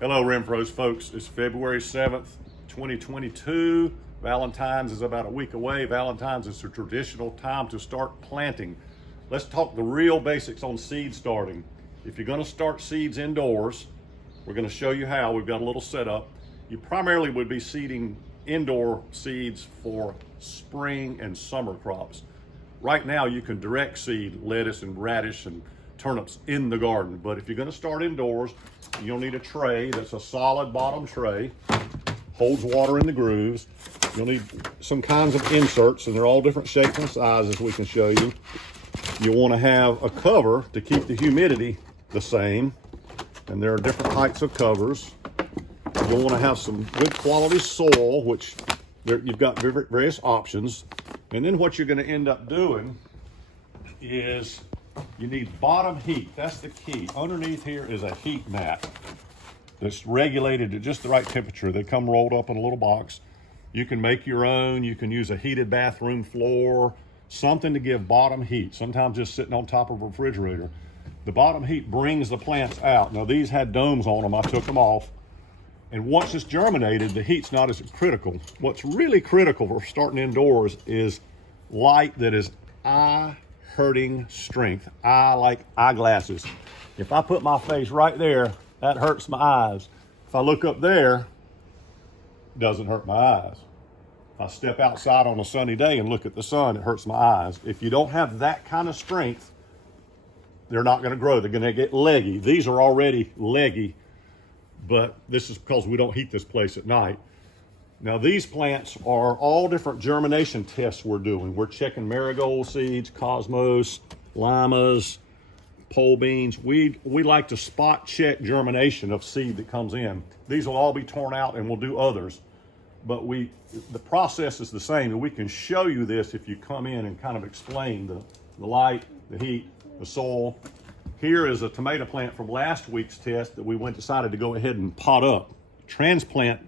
Hello, Renfro's folks. It's February 7th, 2022. Valentine's is about a week away. Valentine's is a traditional time to start planting. Let's talk the real basics on seed starting. If you're going to start seeds indoors, we're going to show you how. We've got a little setup. You primarily would be seeding indoor seeds for spring and summer crops. Right now, you can direct seed lettuce and radish and turnips in the garden, but if you're going to start indoors, you'll need a tray that's a solid bottom tray, holds water in the grooves. You'll need some kinds of inserts, and they're all different shapes and sizes we can show you. You'll want to have a cover to keep the humidity the same, and there are different heights of covers. You'll want to have some good quality soil, which you've got various options. And then what you're going to end up doing is you need bottom heat. That's the key. Underneath here is a heat mat that's regulated to just the right temperature. They come rolled up in a little box. You can make your own. You can use a heated bathroom floor, something to give bottom heat, sometimes just sitting on top of a refrigerator. The bottom heat brings the plants out. Now, these had domes on them. I took them off. And once it's germinated, the heat's not as critical. What's really critical for starting indoors is light that is eye-hurting strength. Eye like eyeglasses. If I put my face right there, that hurts my eyes. If I look up there, it doesn't hurt my eyes. If I step outside on a sunny day and look at the sun, it hurts my eyes. If you don't have that kind of strength, they're not going to grow. They're going to get leggy. These are already leggy, but this is because we don't heat this place at night. Now, these plants are all different germination tests we're doing. We're checking marigold seeds, cosmos, limas, pole beans. We like to spot check germination of seed that comes in. These will all be torn out, and we'll do others. But the process is the same, and we can show you this if you come in and kind of explain the light, the heat, the soil. Here is a tomato plant from last week's test that we decided to go ahead and pot up. Transplant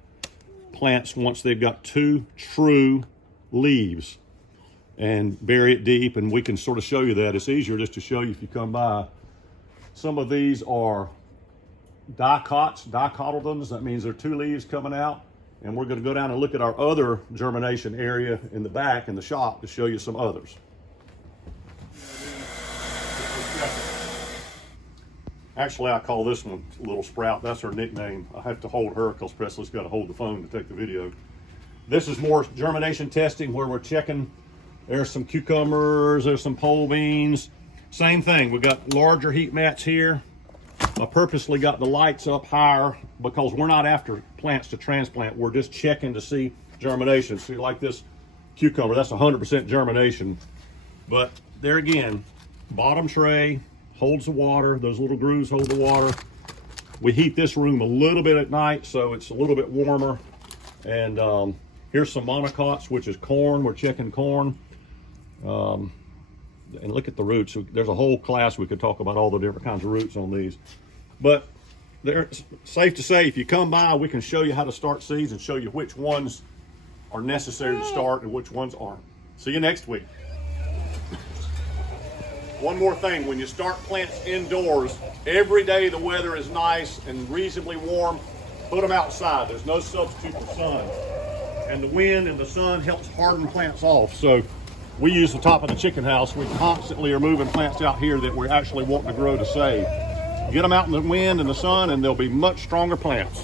plants once they've got two true leaves and bury it deep, and we can sort of show you that. It's easier just to show you if you come by. Some of these are dicotyledons. That means there are two leaves coming out, and we're going to go down and look at our other germination area in the back in the shop to show you some others. Actually, I call this one Little Sprout. That's her nickname. I have to hold her because Presley's got to hold the phone to take the video. This is more germination testing where we're checking. There's some cucumbers, there's some pole beans. Same thing, we've got larger heat mats here. I purposely got the lights up higher because we're not after plants to transplant. We're just checking to see germination. See, like this cucumber, that's 100% germination. But there again, bottom tray, holds the water. Those little grooves hold the water. We heat this room a little bit at night, so it's a little bit warmer. And here's some monocots, which is corn. We're checking corn. And look at the roots. There's a whole class we could talk about all the different kinds of roots on these. But it's safe to say, if you come by, we can show you how to start seeds and show you which ones are necessary to start and which ones aren't. See you next week. One more thing, when you start plants indoors, every day the weather is nice and reasonably warm, put them outside. There's no substitute for sun. And the wind and the sun helps harden plants off. So we use the top of the chicken house. We constantly are moving plants out here that we actually want to grow to save. Get them out in the wind and the sun, and they'll be much stronger plants.